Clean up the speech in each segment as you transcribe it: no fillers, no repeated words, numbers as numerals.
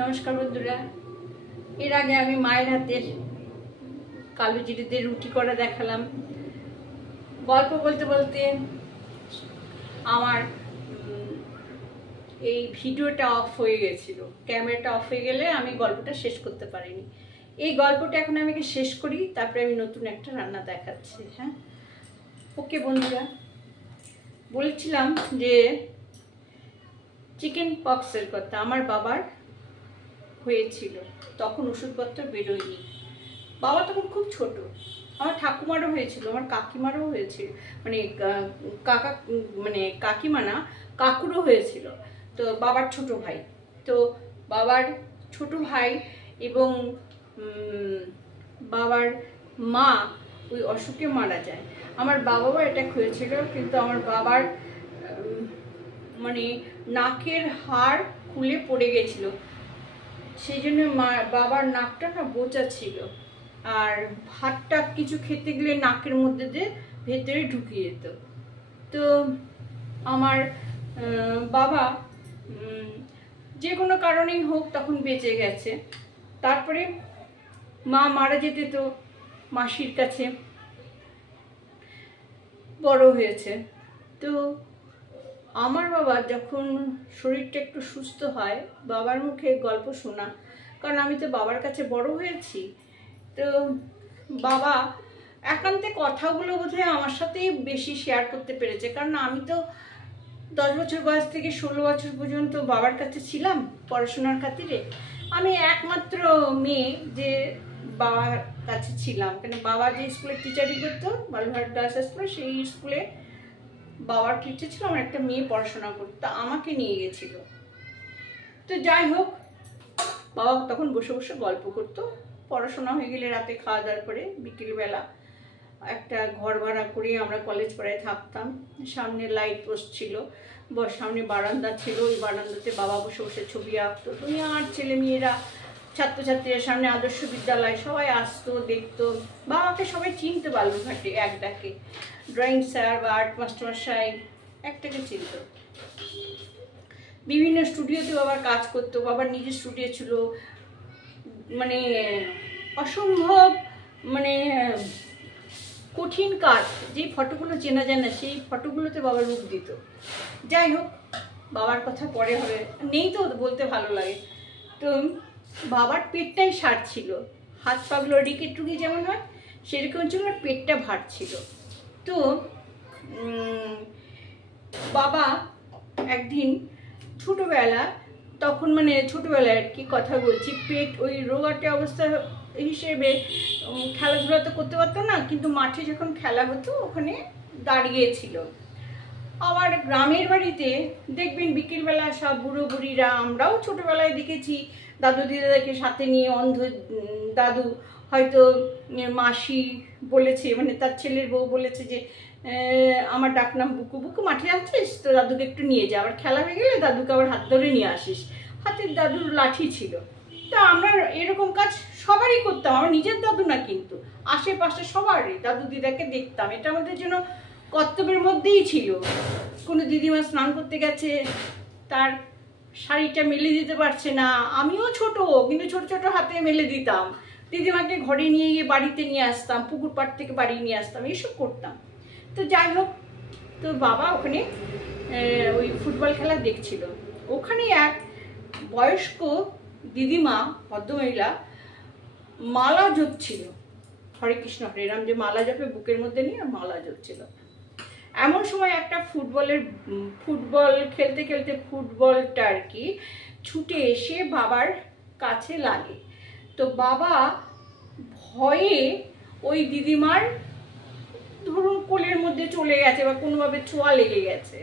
নমস্কার বন্ধুরা। এর আগে আমি মায়ের হাতের কালো জিরেতে রুটি করা দেখালাম। গল্প বলতে বলতে আমার এই ভিডিওটা অফ হয়ে গেছিল, ক্যামেরাটা অফ হয়ে গেলে আমি গল্পটা শেষ করতে পারিনি। এই গল্পটা এখন আমি শেষ করি, তারপরে আমি নতুন একটা রান্না দেখাচ্ছি। হ্যাঁ, ওকে বন্ধুরা, বলছিলাম যে চিকেন পক্সের কথা আমার বাবার হয়েছিল। তখন ওষুধপত্র বেরোয়নি, বাবা তখন খুব ছোট। আমার ঠাকুমারও হয়েছিল, আমার কাকিমারও হয়েছিল, কাকিমা না, কাকুরও হয়েছিল। তো বাবার ছোট ভাই, তো বাবার ছোট ভাই এবং বাবার মা ওই অসুখে মারা যায়। আমার বাবাও অ্যাটাক হয়েছিল, কিন্তু আমার বাবার নাকের হাড় খুলে পড়ে গেছিল, সেই জন্য বাবার নাকটা না বোচা ছিল, আর ভাতটা কিছু খেতে গেলে নাকের মধ্যে দিয়ে ভেতরে ঢুকিয়ে যেত। তো আমার বাবা যে কোনো কারণেই হোক তখন বেঁচে গেছে। তারপরে মা মারা যেতে তো মাসির কাছে বড় হয়েছে। তো আমার বাবা যখন শরীরটা একটু সুস্থ হয়, বাবার মুখে গল্প শোনা, কারণ আমি তো বাবার কাছে বড় হয়েছি, তো বাবা একান্তে কথাগুলো বোধহয় আমার সাথেই বেশি শেয়ার করতে পেরেছে। কারণ আমি তো 10 বছর বয়স থেকে 16 বছর পর্যন্ত বাবার কাছে ছিলাম পড়াশোনার খাতিরে। আমি একমাত্র মেয়ে যে বাবার কাছে ছিলাম, কেন বাবা যে স্কুলে টিচারই করতো, বালুরঘাট গার্লস স্কুলে, সেই স্কুলে বাবার টিচার ছিল, আমার একটা মেয়ে পড়াশোনা করতো, আমাকে নিয়ে গেছিল। তো যাই হোক, বাবা তখন বসে বসে গল্প করতো। পড়াশোনা হয়ে গেলে রাতে খাওয়া দাওয়ার পরে বিকেলবেলা একটা ঘর ভাড়া করে আমরা কলেজ পাড়ায় থাকতাম। সামনে লাইট পোস্ট ছিল, সামনে বারান্দা ছিল, ওই বারান্দাতে বাবা বসে বসে ছবি আঁকতো। দুনিয়ার ছেলে মেয়েরা, ছাত্রছাত্রীরা, সামনে আদর্শ বিদ্যালয়, সবাই আসতো, দেখতো। বাবাকে সবাই চিনতে বালুরঘাটে এক ডাকে, ড্রয়িং স্যার বা আর্ট মাস্টারমশাই একটাকে চিনত। বিভিন্ন স্টুডিওতে বাবার কাজ করতো, বাবার নিজের স্টুডিও ছিল, অসম্ভব কঠিন কাজ। যে ফটোগুলো চেনা যায় না, সেই ফটোগুলোতে বাবার রূপ দিত। যাই হোক, বাবার কথা পরে হবে, নেই তো বলতে ভালো লাগে। তো বাবার পেটটাই সার ছিল, হাত পাগুলো ডিকে টুকি যেমন হয় সেরকম ছিল, পেটটা ভার ছিল। তো বাবা একদিন ছোটোবেলা, তখন ছোটোবেলায় আর কি কথা বলছি, পেট ওই রোগাটে অবস্থা হিসেবে খেলাধুলা তো করতে পারতো না, কিন্তু মাঠে যখন খেলা হতো ওখানে দাঁড়িয়েছিল। আমার গ্রামের বাড়িতে দেখবেন বিকেলবেলা সব বুড়ো বুড়িরা, আমরাও ছোটোবেলায় দেখেছি দাদু দিদাকে সাথে নিয়ে, অন্ধ দাদু হয়তো মাসি বলেছে, তার ছেলের বউ বলেছে যে আমার ডাকনাম বুকু, বুকু মাঠে যাচ্ছিস তো দাদুকে একটু নিয়ে যা, আবার খেলা হয়ে গেলে দাদুকে আবার হাত ধরে নিয়ে আসিস। হাতের দাদুর লাঠি ছিল। তা আমরা এরকম কাজ সবারই করতাম, আমার নিজের দাদু না, কিন্তু আশেপাশে সবারই দাদু দিদাকে দেখতাম। এটা আমাদের জন্য কর্তব্যের মধ্যেই ছিল। কোনো দিদিমা স্নান করতে গেছে, তার শাড়িটা মেলে দিতে পারছে না, আমিও ছোট, কিন্তু ছোট ছোট হাতে মেলে দিতাম। দিদিমাকে ঘরে নিয়ে গিয়ে বাড়িতে নিয়ে আসতাম, পুকুর পাড় থেকে বাড়ি নিয়ে আসতাম, এইসব করতাম। তো যাই হোক, তো বাবা ওখানে ওই ফুটবল খেলা দেখছিল। ওখানে এক বয়স্ক দিদিমা, ভদ্রমহিলা, মালা জপছিল, হরে কৃষ্ণ হরে রাম, যে মালা জপে বুকের মধ্যে নিয়ে মালা জপছিল। এমন সময় একটা ফুটবল খেলতে খেলতে ফুটবলটা আর কি ছুটে এসে বাবার কাছে লাগে। তো বাবা ভয়ে ওই দিদিমার ধরুন কোলের মধ্যে চলে গেছে, বা কোনোভাবে ছোঁয়া লেগে গেছে।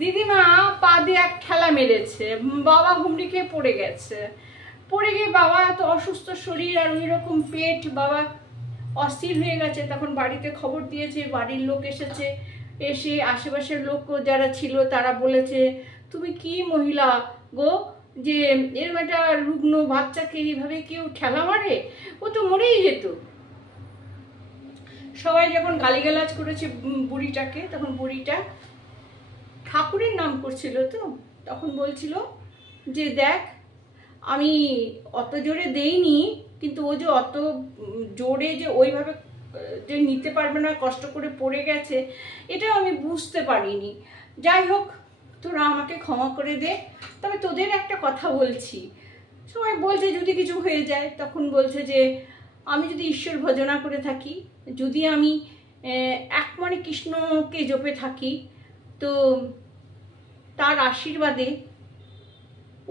দিদিমা পা দিয়ে এক ঠেলা মেরেছে, বাবা হুমড়ি খেয়ে পড়ে গেছে। পড়ে গিয়ে বাবা এত অসুস্থ শরীর আর ওই রকম পেট, বাবা অস্থির হয়ে গেছে। তখন বাড়িতে খবর দিয়েছে, বাড়ির লোক এসেছে, এসে আশেপাশের লোক যারা ছিল তারা বলেছে, তুমি কি মহিলা গো, যে এরকম একটা রুগ্ন বাচ্চাকে এইভাবে কেউ ঠেলা মারে, ও তো মরেই যেত। সবাই যখন গালিগালাজ করেছে বুড়িটাকে, তখন বুড়িটা ঠাকুরের নাম করছিল, তো তখন বলছিল যে দেখ আমি অত জোরে দেইনি, কিন্তু ও যে অত জোরে যে ওইভাবে যে নিতে পারবে না, কষ্ট করে পড়ে গেছে, এটাও আমি বুঝতে পারিনি। যাই হোক, তোরা আমাকে ক্ষমা করে দে। তবে তোদের একটা কথা বলছি, সবাই বলছে যদি কিছু হয়ে যায়, তখন বলছে যে আমি যদি ঈশ্বর ভজনা করে থাকি, যদি আমি এক মনে কৃষ্ণকে জপে থাকি, তো তার আশীর্বাদে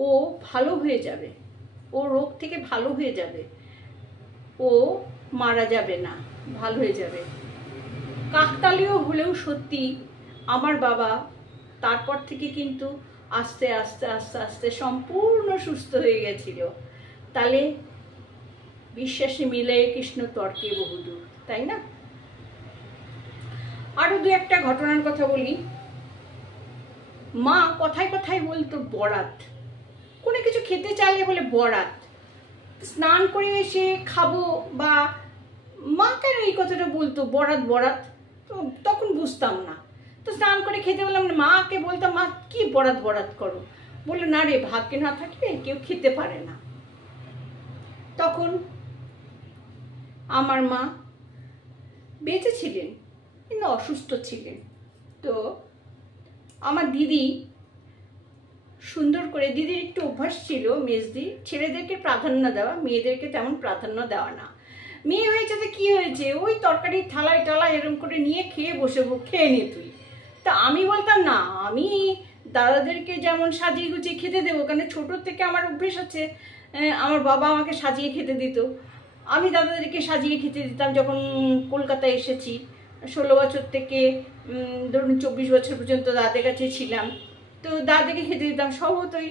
ও ভালো হয়ে যাবে, ও রোগ থেকে ভালো হয়ে যাবে, ও মারা যাবে না, ভালো হয়ে যাবে। কাকতালীয় হলেও সত্যি আমার বাবা তারপর থেকে কিন্তু আস্তে আস্তে আস্তে আস্তে সম্পূর্ণ সুস্থ হয়ে গেছিল। তাহলে বিশ্বাসে মিলে কৃষ্ণ তর্কে বহুদূর, তাই না? আরো দু একটা ঘটনার কথা বলি। মা কথায় কথায় বলতো বরাত, কোনো কিছু খেতে চাইলে বলে বরাত। স্নান করে এসে খাবো, বা মা কেন এই কথাটা বলতো বরাত বরাত, তো তখন বুঝতাম না। তো স্নান করে খেতে বললাম, মাকে বলতাম মা কি বরাত বরাত করো, বললো না রে, ভাগ্যে না থাকলে কেউ খেতে পারে না। তখন আমার মা বেঁচে ছিলেন কিন্তু অসুস্থ ছিলেন। তো আমার দিদি সুন্দর করে, দিদির একটু অভ্যাস ছিল মেজদি ছেলেদেরকে প্রাধান্য দেওয়া, মেয়েদেরকে তেমন প্রাধান্য দেওয়া না। মেয়ে হয়েছে তো কি হয়েছে, ওই তরকারির থালায় টালায় এরকম করে নিয়ে খেয়ে বসে খেয়ে নে তুই। তা আমি বলতাম না, আমি দাদাদেরকে যেমন সাজিয়ে গুছিয়ে খেতে দেবো, কারণ ছোটোর থেকে আমার অভ্যেস আছে, আমার বাবা আমাকে সাজিয়ে খেতে দিত, আমি দাদাদেরকে সাজিয়ে খেতে দিতাম। যখন কলকাতায় এসেছি 16 বছর থেকে ধরুন 24 বছর পর্যন্ত দাদের কাছে ছিলাম, তো দাদাকে খেতে দিতাম স্বভাবতই।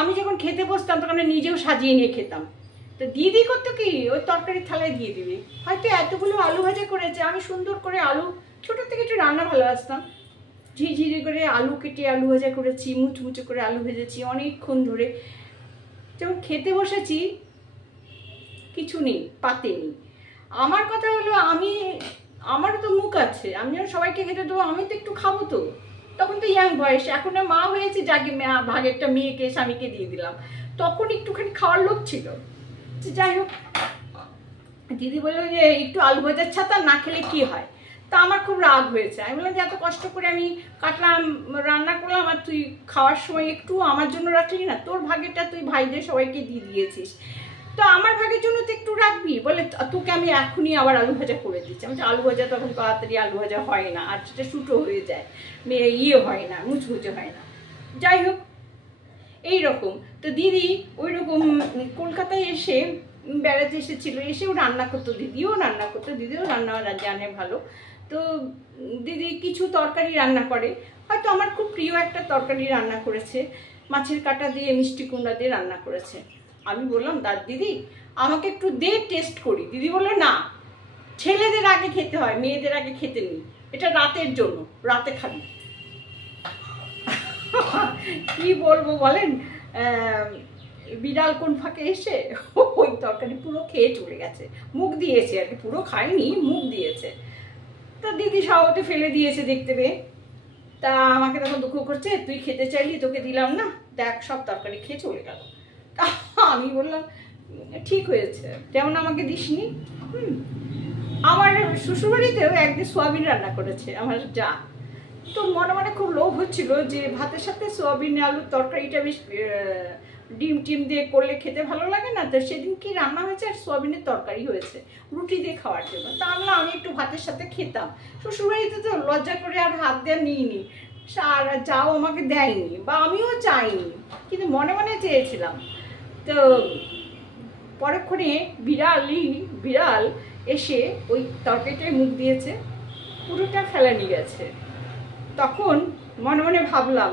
আমি যখন খেতে বসতাম তখন নিজেও সাজিয়ে নিয়ে খেতাম। তো দিদি করতো কি, ওই তরকারির থালায় দিয়ে দিবে, হয়তো এতগুলো আলু ভাজা করেছে, আমি সুন্দর করে আলু, ছোটো থেকে একটু রান্না ভালোবাসতাম, ঝিঝিরি করে আলু কেটে আলু ভাজা করেছি, মুচমুচে করে আলু ভেজেছি অনেকক্ষণ ধরে। যখন খেতে বসেছি কিছু নেই, পাতে নেই। আমার কথা হলো, আমারও তো মুখ আছে, আমি যখন সবাইকে খেতে দেবো আমি তো একটু খাবো। তো তখন তো ইয়াং বয়স, এখন মা হয়েছে, যাকে ভাগেরটা মেয়েকে স্বামীকে দিয়ে দিলাম, তখন একটুখানি খাওয়ার লোক ছিল। যাই হোক, দিদি বললো যে একটু আলু ভাজার ছাতা না খেলে কি হয়। তা আমার খুব রাগ হয়েছে, আমি বললাম যে এত কষ্ট করে আমি কাটলাম, রান্না করলাম, আর তুই খাওয়ার সময় একটু আমার জন্য রাখলি না, তোর ভাগেরটা তুই ভাইদের সবাইকে দিয়ে দিয়েছিস, তো আমার ভাগের জন্য তো একটু রাখবি। বলে তোকে আমি এখনই আবার আলু ভাজা করে দিচ্ছি। আমি আলু ভাজা তখন তাড়াতাড়ি আলু ভাজা হয় না, আর সেটা শুটো হয়ে যায়, ইয়ে হয় না, মুচমুচে হয় না। যাই হোক, এইরকম। তো দিদি ওই রকম কলকাতায় এসে বেড়াতে এসেছিল, এসেও রান্না করতো, দিদিও রান্না করতো, দিদিও রান্না জানে ভালো। তো দিদি কিছু তরকারি রান্না করে, হয়তো আমার খুব প্রিয় একটা তরকারি রান্না করেছে, মাছের কাঁটা দিয়ে মিষ্টি কুমড়া দিয়ে রান্না করেছে। আমি বললাম দিদি আমাকে একটু দে, টেস্ট করি। দিদি বললো না, ছেলেদের আগে খেতে হয়, মেয়েদের আগে খেতে নেই, এটা রাতের জন্য, রাতে খাবি। কি বলবো বলেন, বিড়াল কোন ফাঁকে এসে ওই তরকারি পুরো খেয়ে চলে গেছে, মুখ দিয়েছে আর কি, পুরো খায়নি, মুখ দিয়েছে। তা দিদি স্বভাবতে ফেলে দিয়েছে দেখতে পেয়ে। তা আমাকে তখন দুঃখ করছে, তুই খেতে চাইলি, তোকে দিলাম না, দেখ সব তরকারি খেয়ে চলে গেল। আমি বললাম ঠিক হয়েছে, যেমন আমাকে দিসনি। আমার শ্বশুরবাড়িতেও একদিন সোয়াবিন রান্না করেছে আমার যা, তো মনে মনে খুব লোভ হচ্ছিল যে ভাতের সাথে সোয়াবিন আলুর তরকারিটা বেশ ডিম টিম দিয়ে করলে খেতে ভালো লাগে না। তো সেদিন কি রান্না হয়েছে, আর সোয়াবিনের তরকারি হয়েছে রুটি দিয়ে খাওয়ার জন্য। তা আমি একটু ভাতের সাথে খেতাম, শ্বশুরবাড়িতে তো লজ্জা করে আর হাত দেওয়া নিইনি, আর যাও আমাকে দেয়নি, বা আমিও চাইনি, কিন্তু মনে মনে চেয়েছিলাম। তো পরক্ষণে বিড়াল এসে ওই তরকারিটায় মুখ দিয়েছে, পুরোটা ফেলে নিয়ে গেছে। তখন মনে মনে ভাবলাম,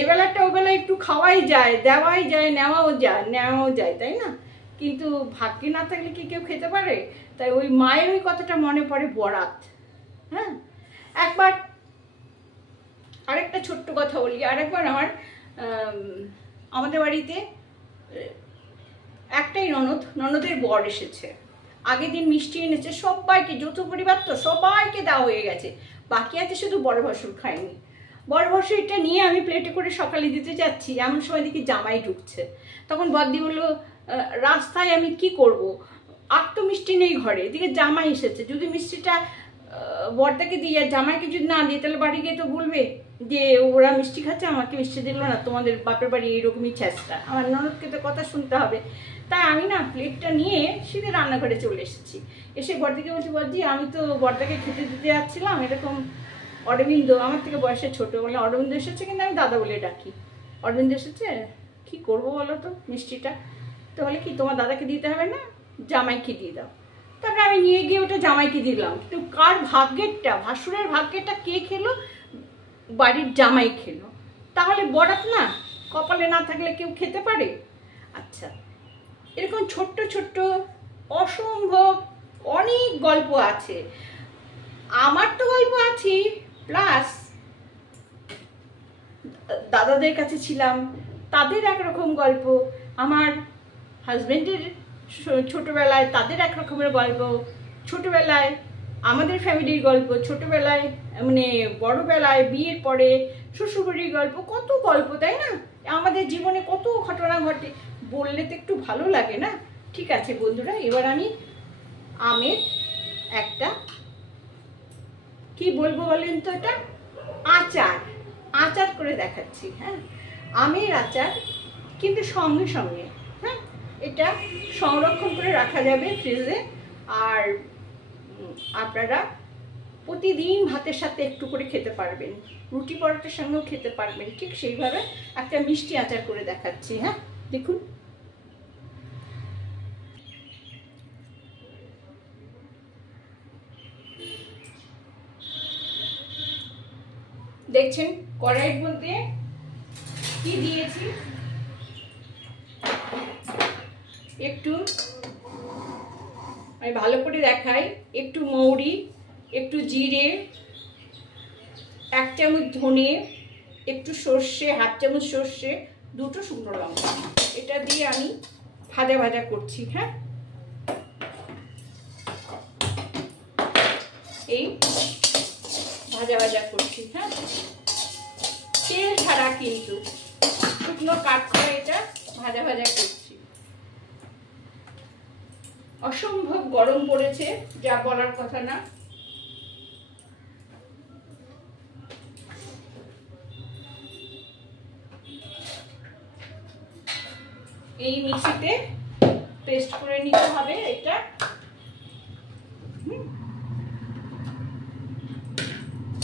এবেলাটা ওবেলা একটু খাওয়াই যায়, দেওয়াই যায়, নেওয়াও যায়, তাই না? কিন্তু ভাগ্যে না থাকলে কি কেউ খেতে পারে? তাই ওই মায়ের ওই কথাটা মনে পড়ে, বরাত। হ্যাঁ, একবার আরেকটা ছোট্ট কথা বলি। আরেকবার আমাদের বাড়িতে একটাই ননদের বর এসেছে, আগের দিন মিষ্টি এনেছে সবাইকে, যৌথ পরিবার তো সবাইকে দেওয়া হয়ে গেছে, বাকি আছে শুধু বড় ভাসুর খায়নি। বড় এটা নিয়ে আমি প্লেটে করে সকালে দিতে যাচ্ছি, এমন সময় দেখি জামাই ঢুকছে। তখন বদ্দি বললো রাস্তায় আমি কি করব, আর তো মিষ্টি নেই ঘরে, এদিকে জামাই এসেছে, যদি মিষ্টিটা বড়দাকে দিই আর জামাইকে যদি না দিই তাহলে বাড়ি গিয়ে তো বলবে যে ওরা মিষ্টি খাচ্ছে, আমাকে মিষ্টি দিল না, তোমাদের বাপের বাড়ি এইরকমই চেষ্টা, আমার ননদকে তো কথা শুনতে হবে। তাই আমি না প্লেটটা নিয়ে সিধে রান্নাঘরে চলে এসেছি। এসে বড়দিকে বলছি, বড়দি আমি তো বড়দাকে খেতে দিতে যাচ্ছিলাম, এরকম অরবিন্দ আমার থেকে বয়সে ছোট, বলে অরবিন্দ এসেছে, কিন্তু আমি দাদা বলে ডাকি। অরবিন্দ এসেছে, কি করবো বলো তো মিষ্টিটা, তো বলে কি তোমার দাদাকে দিতে হবে না, জামাইকে দিয়ে দাও। তারপরে আমি নিয়ে গিয়ে ওটা জামাইকে দিলাম, কিন্তু কার ভাগ্যেরটা, ভাসুরের ভাগ্যেরটা কে খেলো, বাড়ির জামাই খেলো। তাহলে বরাত না, কপালে না থাকলে কেউ খেতে পারে? আচ্ছা, এরকম ছোট্ট ছোট্ট অসম্ভব অনেক গল্প আছে। আমার তো গল্প আছে, প্লাস দাদাদের কাছে ছিলাম, তাদের একরকম গল্প, আমার হাজবেন্ডের ছোটবেলায় তাদের এক রকমের গল্প, ছোটবেলায় আমাদের ফ্যামিলির গল্প, ছোটবেলায় মানে বড়বেলায় বিয়ের পরে শ্বশুরবাড়ির গল্প, কত গল্প, তাই না? আমাদের জীবনে কত ঘটনা ঘটে, বললে তো একটু ভালো লাগে না? ঠিক আছে বন্ধুরা, এবার আমি আমের একটা কি বলবো বলেন তো, এটা আচার করে দেখাচ্ছি। হ্যাঁ, আমের আচার, কিন্তু সঙ্গে সঙ্গে, হ্যাঁ, এটা সংরক্ষণ করে রাখা যাবে ফ্রিজে, আর আপনারা প্রতিদিন ভাতের সাথে একটু করে খেতে পারবেন, রুটি পরোটার সঙ্গেও খেতে পারবেন। ঠিক সেইভাবে একটা মিষ্টি আচার করে দেখাচ্ছি। হ্যাঁ, দেখুন, দেখছেন কড়াইয়ের মধ্যে কি দিয়েছি, একটু আমি ভালো করে দেখাই, একটু মৌরি, একটু জিরে, 1 চামচ ধনে, একটু সর্ষে, 1/2 চামচ সর্ষে, 2টো শুকনো লঙ্কা, এটা দিয়ে আমি ভাজা করছি। হ্যাঁ, এই ভাজা করছি। হ্যাঁ, তেল ছাড়া, কিন্তু শুকনো কাঠ করে এটা ভাজা করছি। অসম্ভব গরম পড়েছে, যা বলার কথা না। এই মিক্সিতে পেস্ট করে নিতে হবে এটা।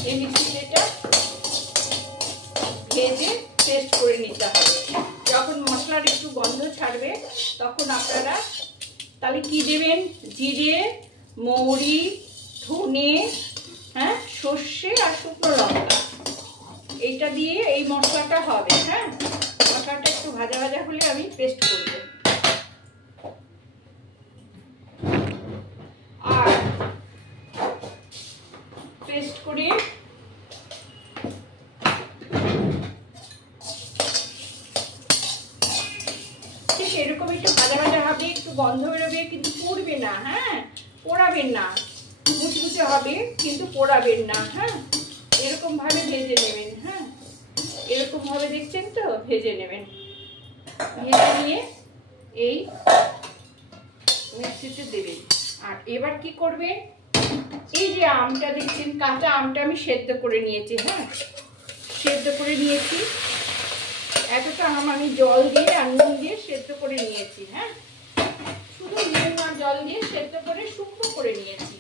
এই মিক্সিতে এটা ভেজে পেস্ট করে নিতে হবে। যখন মশলার একটু গন্ধ ছাড়বে তখন আপনারা তাহলে কি দেবেন, জিরে, মৌরি, ধনে, হ্যাঁ, সর্ষে আর শুকনো লঙ্কা, এইটা দিয়ে এই মশলাটা হবে। হ্যাঁ, মশলাটা একটু ভাজা হলে আমি পেস্ট করব। আর পেস্ট করে ঠিক এরকম একটু ভাজা হবে, একটু গন্ধ বেরোবে, কিন্তু পুড়বে না। হ্যাঁ, পোড়াবেন না, মুচমুচে হবে কিন্তু পোড়াবেন না। হ্যাঁ, এরকম ভাবে ভেজে নেবেন। হ্যাঁ, এরকম ভাবে দেখছেন তো, ভেজে নেবেন। ভেজে নিয়ে এই মিক্সিতে দেবেন। আর এবার কি করবে, এই যে আমটা দেখছেন, কাঁচা আমটা আমি সেদ্ধ করে নিয়েছি। হ্যাঁ, সেদ্ধ করে নিয়েছি, এতটা আম আমি জল দিয়ে আর নুন দিয়ে সেদ্ধ করে নিয়েছি। হ্যাঁ, শুধু নুন আর জল দিয়ে সেদ্ধ করে শুকনো করে নিয়েছি,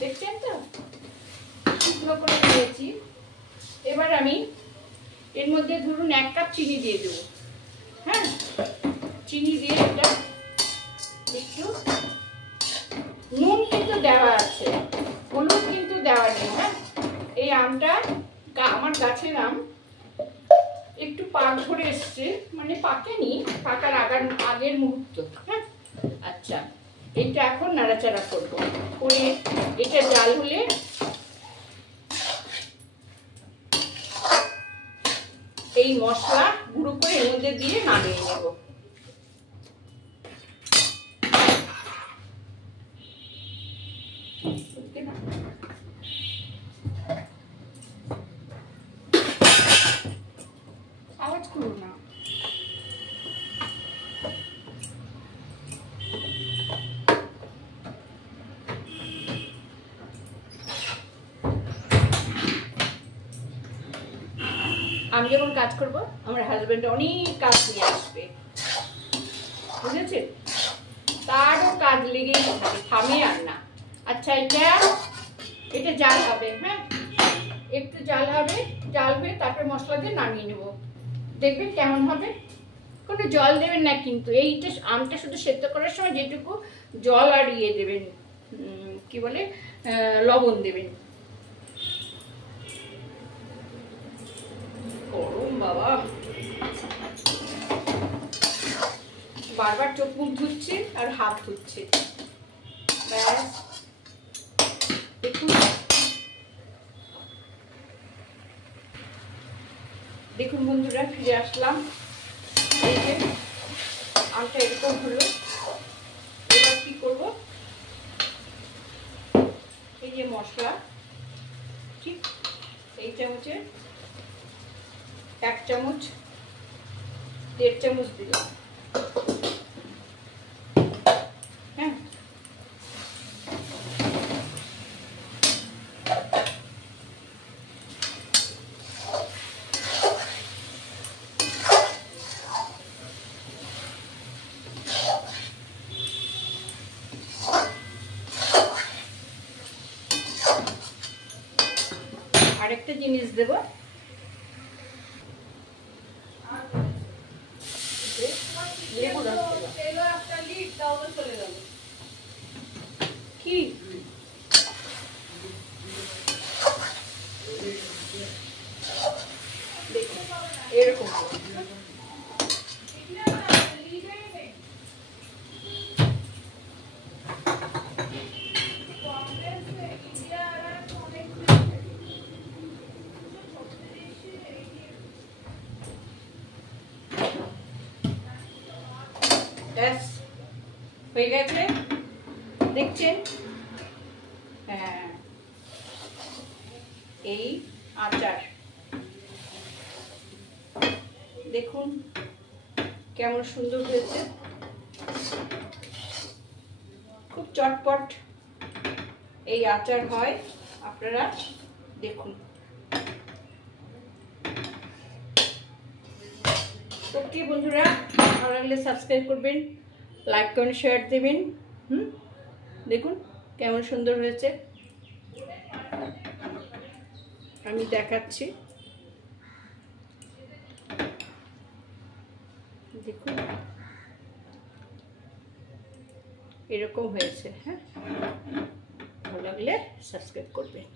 দেখছেন তো, শুকনো করে নিয়েছি। এবার আমি এর মধ্যে ধরুন 1 কাপ চিনি দিয়ে দেবো। হ্যাঁ, চিনি দিয়ে এটা একটু, নুন কিন্তু দেওয়া আছে, হলুদ কিন্তু দেওয়া নেই। হ্যাঁ, এই আমটা আমার গাছের আম, একটু পাক ধরে এসছে, মানে পাকেনি, পাকার আগের মুহূর্ত। হ্যাঁ, আচ্ছা, এটা এখন নাড়াচাড়া করবো, করে এটা জাল হলে এই মশলা গুঁড়ো করে এর মধ্যে দিয়ে নামিয়ে নেব। আমি যখন কাজ করব আমার হাজব্যান্ড অনেক কাজ নিয়ে আসবে, বুঝেছে? তারও কাজ লেগেই থাকে, থামে আর না। আচ্ছা, এটা জাল হবে, হ্যাঁ একটু জাল হবে, জাল হয়ে তারপরে মশলা দিয়ে নামিয়ে নেব। দেখবেন কেমন হবে। কোনো জল দেবেন না কিন্তু, এইটা আমটা শুধু সেদ্ধ করার সময় যেটুকু জল আর ইয়ে দেবেন, কি বলে, লবণ দেবেন। গরম বাবা, বারবার চোখ মুখ ধুচ্ছে আর হাত ধুচ্ছে। ব্যাস, দেখুন দেখুন বন্ধুরা, ফিরে আসলাম। এই যে আমটা এরকম হলো। এবার কি করব, এই যে মশলা, ঠিক এই চামচে 1 চামচ, 1.5 চামচ দিলাম, হ্যাঁ। আরেকটা জিনিস দেব, লেবু রস দেব। কি এরকম ব্যাস হয়ে গেছে, দেখছেন? হ্যাঁ, এই আচার দেখুন কেমন সুন্দর হয়েছে, খুব চটপট এই আচার হয়, আপনারা দেখুন। তো কি বন্ধুরা, ভালো লাগলে সাবস্ক্রাইব করবেন, লাইক কমেন্ট শেয়ার দেবেন। দেখুন কেমন সুন্দর হয়েছে, আমি দেখাচ্ছি। দেখুন এরকম হয়েছে, হ্যাঁ। ভালো লাগলে সাবস্ক্রাইব করবেন।